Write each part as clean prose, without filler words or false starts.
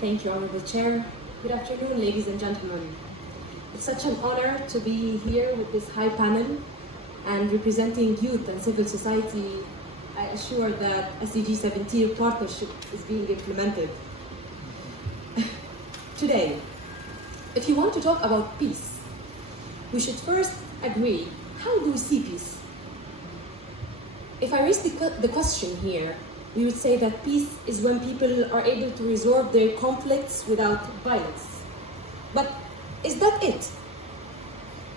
Thank you, Honorable Chair. Good afternoon, ladies and gentlemen. It's such an honor to be here with this high panel and representing youth and civil society. I assure that SDG 17 partnership is being implemented. Today, if you want to talk about peace, we should first agree, how do we see peace? If I raise the question here, we would say that peace is when people are able to resolve their conflicts without violence. But is that it?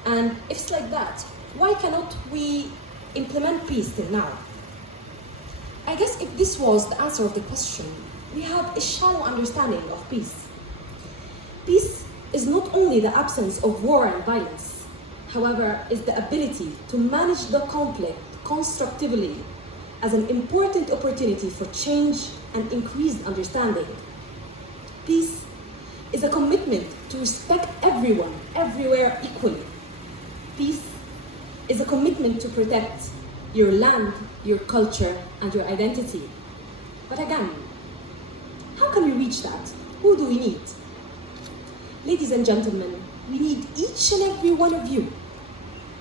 And if it's like that, why cannot we implement peace till now? I guess if this was the answer of the question, we have a shallow understanding of peace. Peace is not only the absence of war and violence, however, is the ability to manage the conflict constructively as an important opportunity for change and increased understanding. Peace is a commitment to respect everyone, everywhere equally. Peace is a commitment to protect your land, your culture, and your identity. But again, how can we reach that? Who do we need? Ladies and gentlemen, we need each and every one of you,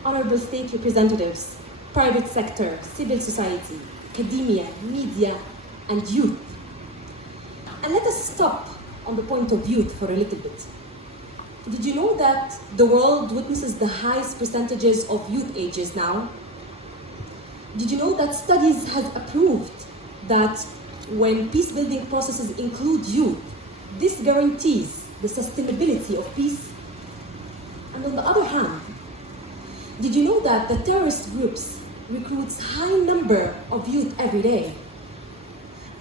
honorable state representatives, private sector, civil society, academia, media, and youth. And let us stop on the point of youth for a little bit. Did you know that the world witnesses the highest percentages of youth ages now? Did you know that studies have approved that when peace-building processes include youth, this guarantees the sustainability of peace? And on the other hand, did you know that the terrorist groups recruits high number of youth every day,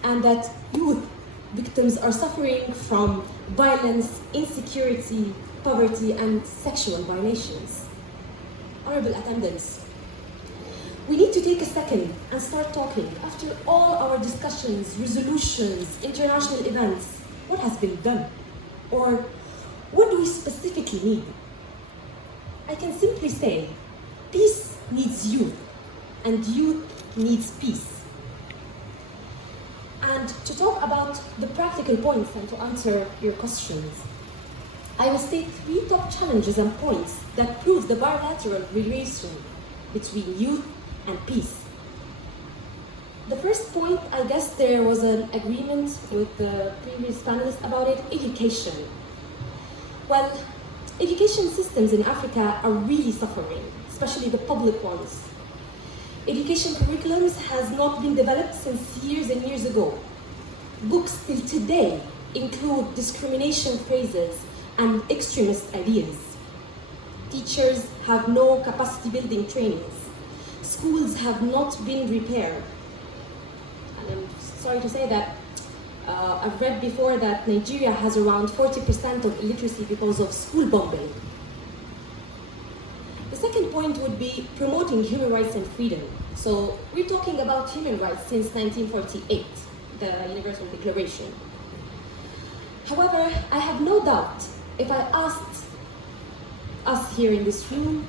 and that youth victims are suffering from violence, insecurity, poverty, and sexual violations? Honorable attendance, we need to take a second and start talking. After all our discussions, resolutions, international events, what has been done? Or what do we specifically need? I can simply say, peace needs youth, and youth needs peace. And to talk about the practical points and to answer your questions, I will state 3 top challenges and points that prove the bilateral relation between youth and peace. The first point, I guess there was an agreement with the previous panelists about it, education. Well, education systems in Africa are really suffering, especially the public ones. Education curriculums has not been developed since years and years ago. Books till today include discrimination phrases and extremist ideas. Teachers have no capacity building trainings. Schools have not been repaired. And I'm sorry to say that I've read before that Nigeria has around 40% of illiteracy because of school bombing. The second point would be promoting human rights and freedom. So we're talking about human rights since 1948, the Universal Declaration. However, I have no doubt if I asked us here in this room,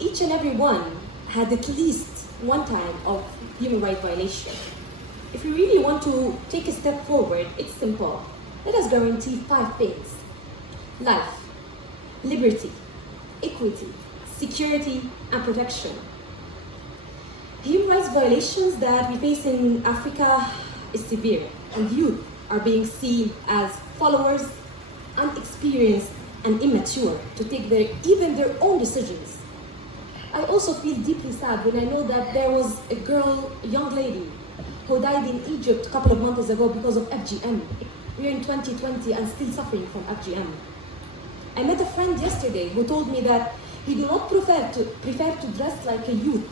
each and every one had at least one time of human rights violation. If we really want to take a step forward, it's simple. Let us guarantee 5 things: life, liberty, equity, security, and protection. Human rights violations that we face in Africa is severe, and youth are being seen as followers, unexperienced, and immature to take even their own decisions. I also feel deeply sad when I know that there was a young lady, who died in Egypt a couple of months ago because of FGM. We're in 2020 and still suffering from FGM. I met a friend yesterday who told me that he do not prefer to dress like a youth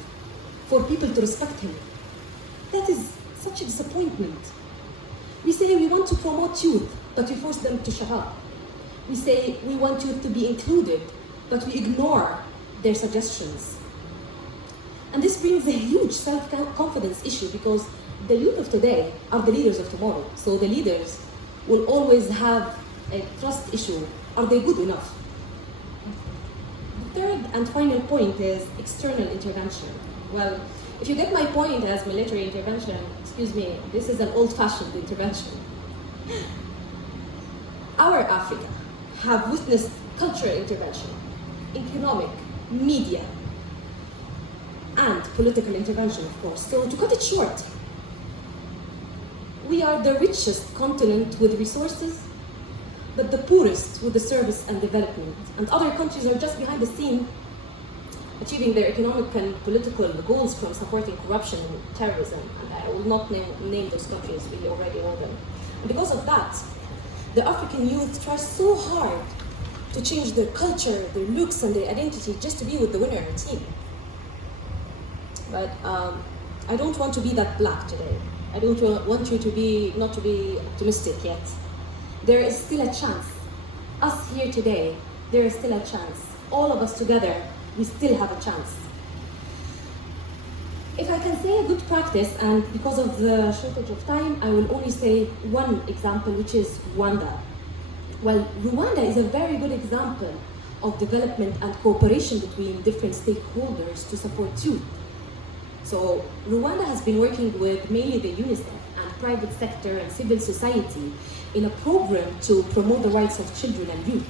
for people to respect him. That is such a disappointment. We say we want to promote youth, but we force them to shut up. We say we want youth to be included, but we ignore their suggestions. And this brings a huge self-confidence issue, because the youth of today are the leaders of tomorrow. So the leaders will always have a trust issue. Are they good enough? The third and final point is external intervention. Well, if you get my point as military intervention, excuse me, this is an old-fashioned intervention. our Africa have witnessed cultural intervention, economic, media, and political intervention, of course. So to cut it short, we are the richest continent with resources, but the poorest with the service and development. And other countries are just behind the scene, achieving their economic and political goals from supporting corruption and terrorism. And I will not name those countries, we already know them. And because of that, the African youth try so hard to change their culture, their looks, and their identity just to be with the winner team. But I don't want to be that black today. I don't want you to not to be optimistic yet. There is still a chance. Us here today, there is still a chance. All of us together, we still have a chance. If I can say a good practice, and because of the shortage of time, I will only say one example, which is Rwanda. Well, Rwanda is a very good example of development and cooperation between different stakeholders to support youth. So Rwanda has been working with mainly the UNICEF and private sector and civil society in a program to promote the rights of children and youth.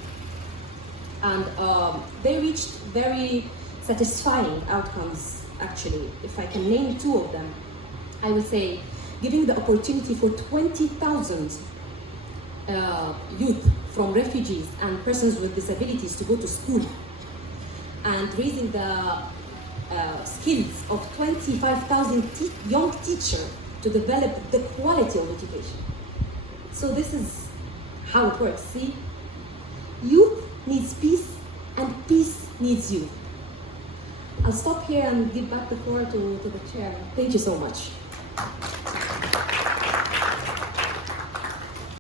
And they reached very satisfying outcomes, actually. If I can name two of them, I would say giving the opportunity for 20,000 youth from refugees and persons with disabilities to go to school, and raising the skills of 25,000 young teachers to develop the quality of education. So this is how it works. See, youth needs peace and peace needs youth. I'll stop here and give back the floor to the chair. Thank you so much.